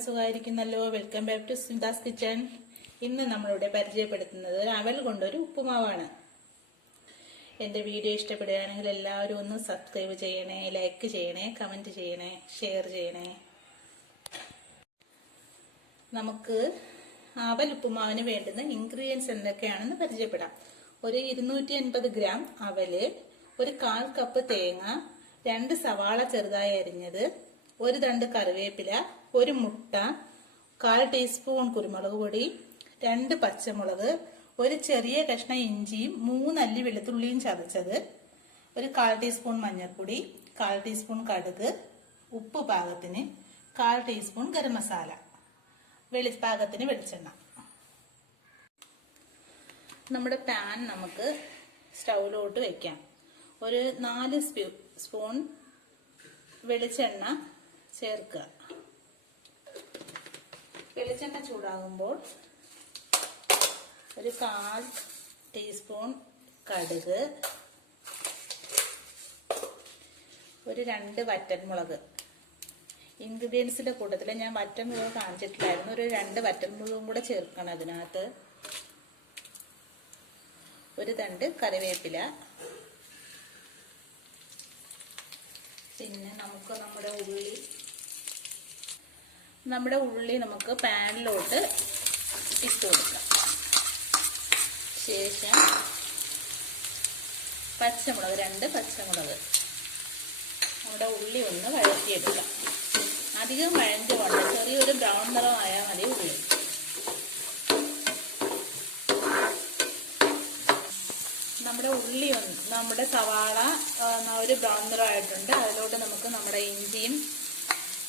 എല്ലാവരും സുഖമായിരിക്കുന്നല്ലോ. Welcome back to Smitha's kitchen. ഇന്ന് നമ്മളിവിടെ പരിചയപ്പെടുത്തുന്നത് ഒരു അവൽ കൊണ്ടൊരു ഉപ്പുമാവാണ്. എൻ്റെ വീഡിയോ ഇഷ്ടപ്പെടുകയാണെങ്കിൽ എല്ലാവരും ഒന്ന് സബ്സ്ക്രൈബ് ചെയ്യണേ, ലൈക്ക് ചെയ്യണേ, കമൻറ്റ് ചെയ്യണേ, ഷെയർ ചെയ്യണേ. നമുക്ക് അവൽ ഉപ്പുമാവിന് വേണ്ടുന്ന ഇൻഗ്രീഡിയൻസ് എന്തൊക്കെയാണെന്ന് പരിചയപ്പെടാം. ഒരു 250 ഗ്രാം അവല്, ഒരു 1/4 കപ്പ് തേങ്ങ, 2 സവാള ചെറുതായി അരിഞ്ഞത്, ഒരു തണ്ട് കറിവേപ്പില, ഒരു മുട്ട, 1/4 ടീസ്പൂൺ കുരുമുളക് പൊടി, 2 പച്ചമുളക്, ഒരു ചെറിയ കഷ്ണം ഇഞ്ചിയും 3 അല്ലി വെളുത്തുള്ളിയും ചതച്ചത്, ഒരു 1/4 ടീസ്പൂൺ മഞ്ഞൾപ്പൊടി, 1/4 ടീസ്പൂൺ കടുക്, ഉപ്പ് പാകത്തിന്, 1/4 ടീസ്പൂൺ ഗരം മസാല, പാകത്തിന് വെളിച്ചെണ്ണ. നമ്മുടെ പാൻ നമുക്ക് സ്റ്റൗവിലോട്ട് വെക്കാം. ഒരു 4 സ്പൂൺ വെളിച്ചെണ്ണ ചേർക്കുക. വെളിച്ചെണ്ണ ചൂടാകുമ്പോൾ ഒരു 1/4 ടീസ്പൂൺ കടുക്, ഒരു 2 വറ്റൽമുളക്. ഇൻഗ്രീഡിയൻസിന്റെ കൂട്ടത്തിൽ ഞാൻ വറ്റൽമുളക് കാണിച്ചിട്ടില്ലായിരുന്നു. ഒരു 2 വറ്റൽമുളകും കൂടെ ചേർക്കണം അതിനകത്ത്. ഒരു തണ്ട് കറിവേപ്പില. പിന്നെ നമുക്ക് നമ്മുടെ ഉള്ളി നമുക്ക് പാനിലോട്ട് ഇട്ട് കൊടുക്കാം. ശേഷം പച്ചമുളക്, 2 പച്ചമുളക്. നമ്മുടെ ഉള്ളി ഒന്ന് വഴറ്റിയെടുക്കാം. അധികം വഴഞ്ഞു കൊണ്ട് ചെറിയൊരു ബ്രൗൺ നിറമായാൽ മതി ഉള്ളി. നമ്മുടെ സവാള ഒരു ബ്രൗൺ നിറമായിട്ടുണ്ട്. അതിലോട്ട് നമുക്ക് നമ്മുടെ ഇഞ്ചിയും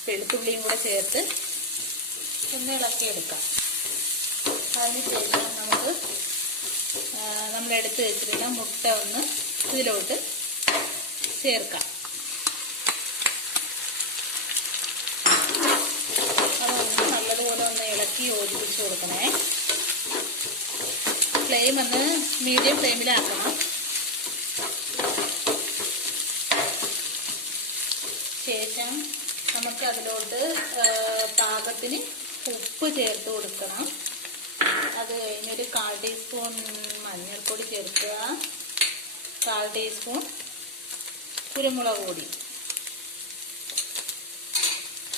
വെളുത്തുള്ളിയും കൂടെ ചേർത്ത് ഒന്ന് ഇളക്കിയെടുക്കാം. അതിനുശേഷം നമുക്ക് നമ്മൾ എടുത്ത് വെച്ചിരുന്ന മുട്ട ഒന്ന് ഇതിലോട്ട് ചേർക്കാം. അതൊന്ന് നല്ലതുപോലെ ഒന്ന് ഇളക്കി യോജിപ്പിച്ച് കൊടുക്കണേ. ഫ്ലെയിം ഒന്ന് മീഡിയം ഫ്ലെയിമിലാക്കണം. ശേഷം നമുക്ക് അതിലോട്ട് പാകത്തിന് ഉപ്പ് ചേർത്ത് കൊടുക്കണം. അത് കഴിഞ്ഞൊരു 1/4 ടീസ്പൂൺ മഞ്ഞൾപ്പൊടി ചേർക്കുക, 1/4 ടീസ്പൂൺ കുരുമുളക് പൊടി.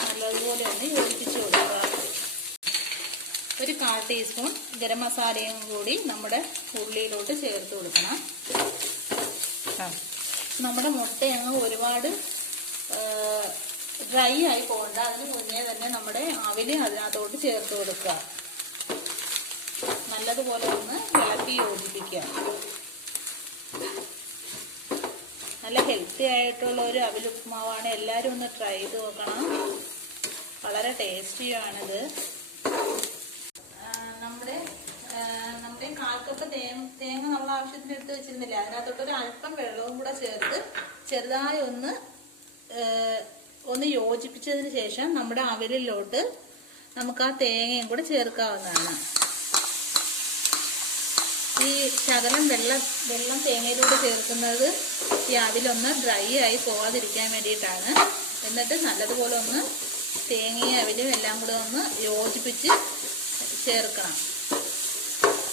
നല്ലതുപോലെ ഒന്ന് യോജിപ്പിച്ച് കൊടുക്കുക. ഒരു 1/4 ടീസ്പൂൺ ഗരം മസാലയും കൂടി നമ്മുടെ ഉള്ളിയിലോട്ട് ചേർത്ത് കൊടുക്കണം. നമ്മുടെ മുട്ടയങ്ങ് ഒരുപാട് ഡ്രൈ ആയി പോകണ്ട. അതിന് മുന്നേ തന്നെ നമ്മുടെ അവില് അതിനകത്തോട്ട് ചേർത്ത് കൊടുക്കുക. നല്ലതുപോലെ ഒന്ന് ഇളക്കി യോജിപ്പിക്കുക. നല്ല ഹെൽത്തി ആയിട്ടുള്ള ഒരു അവിൽ ഉപ്പുമാവാണ്. എല്ലാവരും ഒന്ന് ട്രൈ ചെയ്ത് നോക്കണം. വളരെ ടേസ്റ്റിയാണിത്. നമ്മുടെ 1/4 കപ്പ് തേങ്ങ നമ്മൾ ആവശ്യത്തിന് എടുത്ത് വെച്ചിരുന്നില്ല. അതിനകത്തോട്ട് ഒരു അല്പം വെള്ളവും കൂടെ ചേർത്ത് ചെറുതായി ഒന്ന് യോജിപ്പിച്ചതിന് ശേഷം നമ്മുടെ അവലിലോട്ട് നമുക്ക് ആ തേങ്ങയും കൂടെ ചേർക്കാവുന്നതാണ്. ഈ ശകലം വെള്ളം തേങ്ങയിലൂടെ ചേർക്കുന്നത് ഈ അവിലൊന്ന് ഡ്രൈ ആയി പോകാതിരിക്കാൻ വേണ്ടിയിട്ടാണ്. എന്നിട്ട് നല്ലതുപോലെ ഒന്ന് തേങ്ങയും അവിലും എല്ലാം കൂടെ ഒന്ന് യോജിപ്പിച്ച് ചേർക്കണം.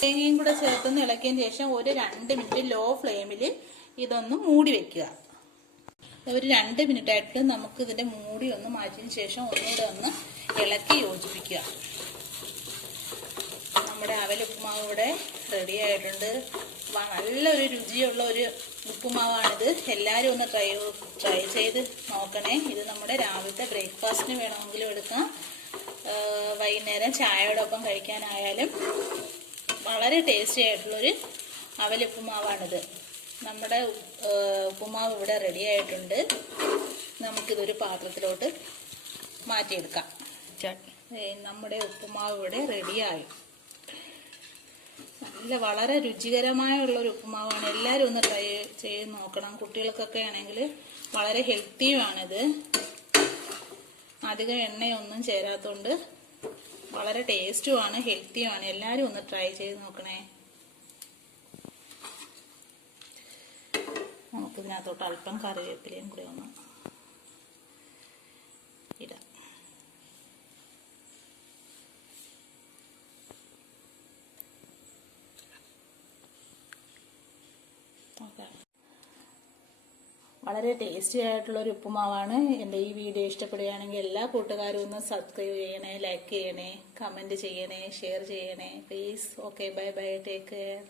തേങ്ങയും കൂടെ ചേർത്തൊന്ന് ഇളക്കിയതിന് ശേഷം ഒരു 2 മിനിറ്റ് ലോ ഫ്ലെയിമിൽ ഇതൊന്ന് മൂടി വെക്കുക. ഒരു 2 മിനിറ്റ് ആയിട്ട് നമുക്ക് ഇതിന്റെ മൂടി ഒന്ന് മാറ്റിയതിന് ശേഷം ഒന്നുകൂടെ ഒന്ന് ഇളക്കി യോജിപ്പിക്കുക. നമ്മുടെ അവൽ ഉപ്പുമാവ് ഇവിടെ റെഡി ആയിട്ടുണ്ട്. നല്ലൊരു രുചിയുള്ള ഒരു ഉപ്പുമാവാണിത്. എല്ലാവരും ഒന്ന് ട്രൈ ചെയ്ത് നോക്കണേ. ഇത് നമ്മുടെ രാവിലത്തെ ബ്രേക്ക്ഫാസ്റ്റിന് വേണമെങ്കിലും എടുക്കാം. വൈകുന്നേരം ചായയോടൊപ്പം കഴിക്കാനായാലും വളരെ ടേസ്റ്റി ആയിട്ടുള്ളൊരു അവൽ ഉപ്പുമാവാണിത്. നമ്മുടെ ഉപ്പുമാവ് ഇവിടെ റെഡി ആയിട്ടുണ്ട്. നമുക്കിതൊരു പാത്രത്തിലോട്ട് മാറ്റിയെടുക്കാം. നമ്മുടെ ഉപ്പുമാവ് ഇവിടെ റെഡിയായി. വളരെ രുചികരമായുള്ളൊരു ഉപ്പുമാവാണ്. എല്ലാവരും ഒന്ന് ട്രൈ ചെയ്ത് നോക്കണം. കുട്ടികൾക്കൊക്കെ ആണെങ്കിൽ വളരെ ഹെൽത്തിയുമാണിത്. അധികം എണ്ണയൊന്നും ചേരാത്തതുകൊണ്ട് വളരെ ടേസ്റ്റുമാണ്, ഹെൽത്തിയുമാണ്. എല്ലാവരും ഒന്ന് ട്രൈ ചെയ്ത് നോക്കണേ. നമുക്കിതിനകത്തോട്ട് അല്പം കറിവേപ്പിലയും കൂടി ഒന്ന് ഇടാം. ഓക്കെ, വളരെ ടേസ്റ്റി ആയിട്ടുള്ള ഒരു ഉപ്പുമാവാണ്. എൻ്റെ ഈ വീഡിയോ ഇഷ്ടപ്പെടുകയാണെങ്കിൽ എല്ലാ കൂട്ടുകാരും ഒന്ന് സബ്സ്ക്രൈബ് ചെയ്യണേ, ലൈക്ക് ചെയ്യണേ, കമൻറ്റ് ചെയ്യണേ, ഷെയർ ചെയ്യണേ please. Okay, bye bye, take care.